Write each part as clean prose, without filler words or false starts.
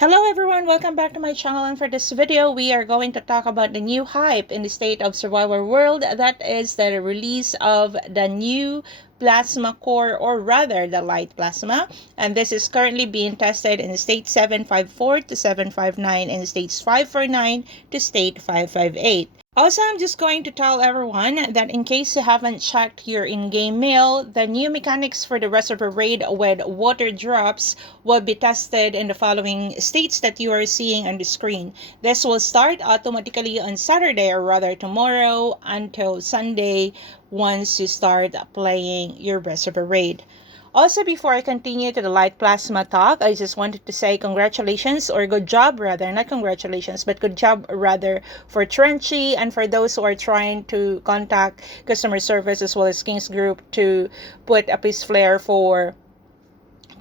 Hello everyone, welcome back to my channel, and for this video we are going to talk about the new hype in the State of Survivor world. That is the release of the new plasma core, or rather the light plasma, and this is currently being tested in state 754 to 759 and states 549 to state 558. Also, I'm just going to tell everyone that in case you haven't checked your in-game mail, the new mechanics for the reservoir raid with water drops will be tested in the following states that you are seeing on the screen. This will start automatically on Saturday, or rather tomorrow, until Sunday once you start playing your reservoir raid. Also, before I continue to the light plasma talk, I just wanted to say congratulations, or good job rather, not congratulations, but good job rather, for Trenchy and for those who are trying to contact customer service as well as King's Group to put a peace flare for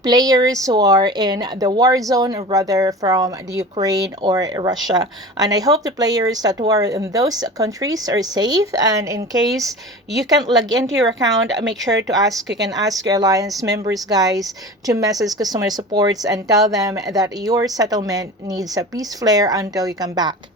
players who are in the war zone, or rather from the Ukraine or Russia. And I hope the players that who are in those countries are safe. And in case you can't log into your account, make sure to you can ask your alliance members, guys, to message customer supports and tell them that your settlement needs a peace flare until you come back.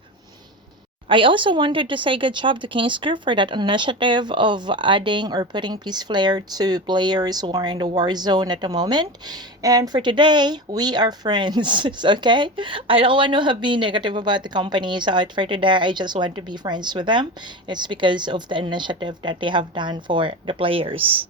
I also wanted to say good job to King's Group for that initiative of adding or putting peace flare to players who are in the war zone at the moment. And for today, we are friends, okay? I don't want to be negative about the company, so for today, I just want to be friends with them. It's because of the initiative that they have done for the players.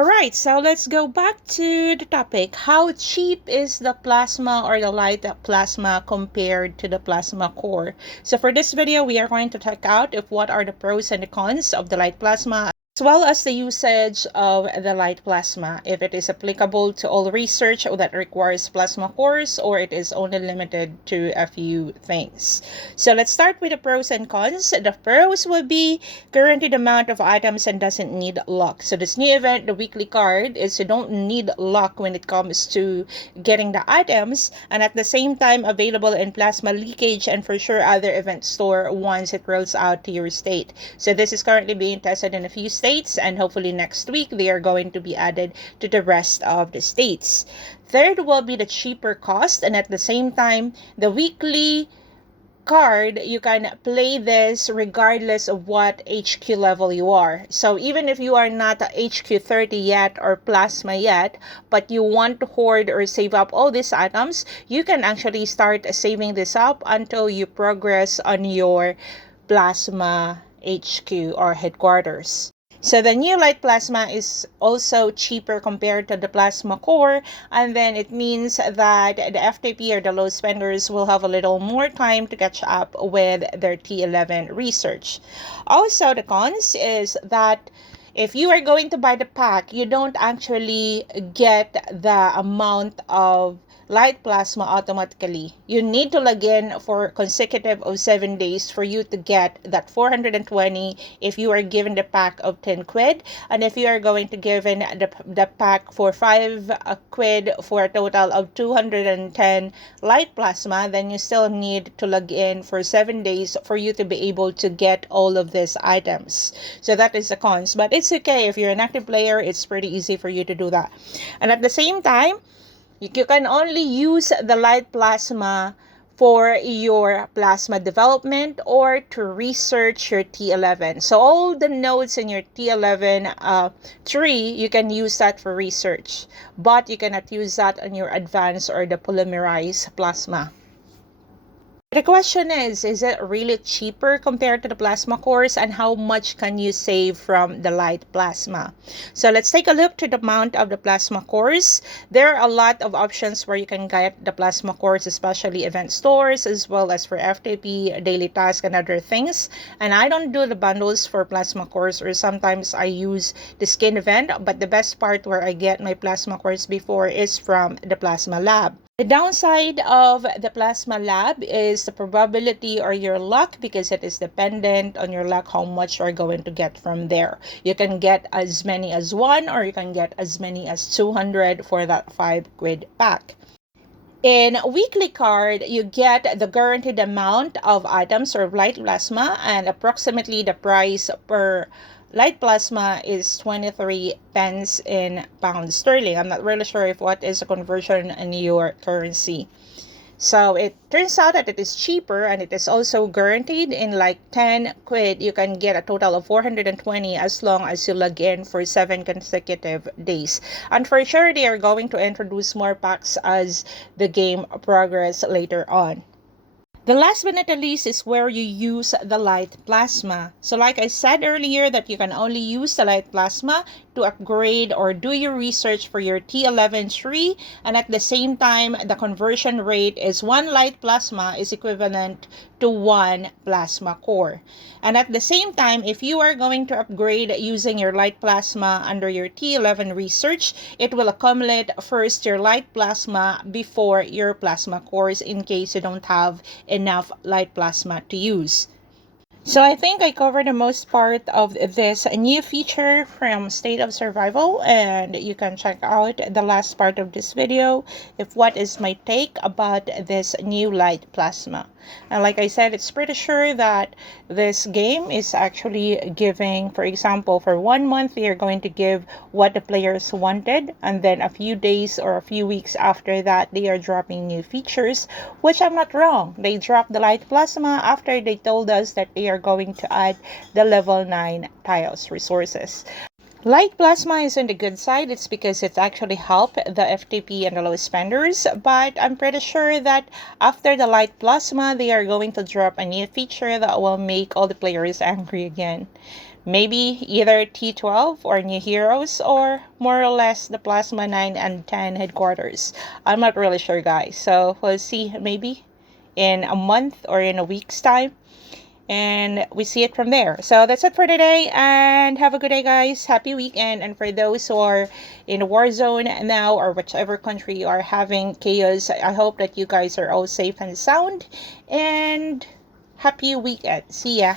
Alright, so let's go back to the topic. How cheap is the plasma or the light plasma compared to the plasma core? So for this video, we are going to check out what are the pros and the cons of the light plasma, as well as the usage of the light plasma, if it is applicable to all research that requires plasma cores, or it is only limited to a few things. So let's start with the pros and cons. The pros will be guaranteed amount of items and doesn't need luck. So this new event, the weekly card, is you don't need luck when it comes to getting the items, and at the same time available in plasma leakage and for sure other event store once it rolls out to your state. So this is currently being tested in a few states, and hopefully next week they are going to be added to the rest of the states. Third will be the cheaper cost, and at the same time the weekly card, you can play this regardless of what HQ level you are. So even if you are not HQ 30 yet or plasma yet, but you want to hoard or save up all these items, you can actually start saving this up until you progress on your plasma HQ or headquarters. So the new light plasma is also cheaper compared to the plasma core, and then it means that the FTP or the low spenders will have a little more time to catch up with their T11 research. Also, the cons is that if you are going to buy the pack, you don't actually get the amount of light plasma automatically. You need to log in for consecutive of 7 days for you to get that 420 if you are given the pack of 10 quid, and if you are going to given the pack for 5 quid for a total of 210 light plasma, then you still need to log in for 7 days for you to be able to get all of these items. So that is the cons, but it's okay. If you're an active player, it's pretty easy for you to do that. And at the same time, you can only use the light plasma for your plasma development or to research your T11. So all the nodes in your T11 tree, you can use that for research, but you cannot use that on your advanced or the polymerized plasma. The question is it really cheaper compared to the plasma cores, and how much can you save from the light plasma? So let's take a look to the amount of the plasma cores. There are a lot of options where you can get the plasma cores, especially event stores, as well as for FTP, daily task, and other things. And I don't do the bundles for plasma cores, or sometimes I use the skin event, but the best part where I get my plasma cores before is from the plasma lab. The downside of the plasma lab is the probability or your luck, because it is dependent on your luck how much you are going to get from there. You can get as many as 1, or you can get as many as 200 for that 5 quid pack. In weekly card, you get the guaranteed amount of items or light plasma, and approximately the price per light plasma is 23 pence in pounds sterling. I'm not really sure if what is a conversion in your currency. So it turns out that it is cheaper, and it is also guaranteed in like 10 quid. You can get a total of 420 as long as you log in for 7 consecutive days. And for sure, they are going to introduce more packs as the game progress later on. The last but not the least is where you use the light plasma. So like I said earlier, that you can only use the light plasma to upgrade or do your research for your T11 tree, and at the same time the conversion rate is 1 light plasma is equivalent to 1 plasma core. And at the same time, if you are going to upgrade using your light plasma under your T11 research, it will accumulate first your light plasma before your plasma cores in case you don't have enough light plasma to use. So I think I covered the most part of this new feature from State of Survival, and you can check out the last part of this video if what is my take about this new light plasma. And like I said, it's pretty sure that this game is actually giving, for example, for 1 month, they are going to give what the players wanted, and then a few days or a few weeks after that, they are dropping new features, which I'm not wrong. They dropped the light plasma after they told us that they are going to add the level 9 tiles resources. Light plasma is on the good side. It's because it actually helped the FTP and the low spenders, but I'm pretty sure that after the light plasma, they are going to drop a new feature that will make all the players angry again. Maybe either T12 or new heroes, or more or less the plasma 9 and 10 headquarters. I'm not really sure, guys. So we'll see maybe in a month or in a week's time, and we see it from there. So that's it for today, and have a good day, guys. Happy weekend. And for those who are in a war zone now, or whichever country you are having chaos, I hope that you guys are all safe and sound, and happy weekend. See ya.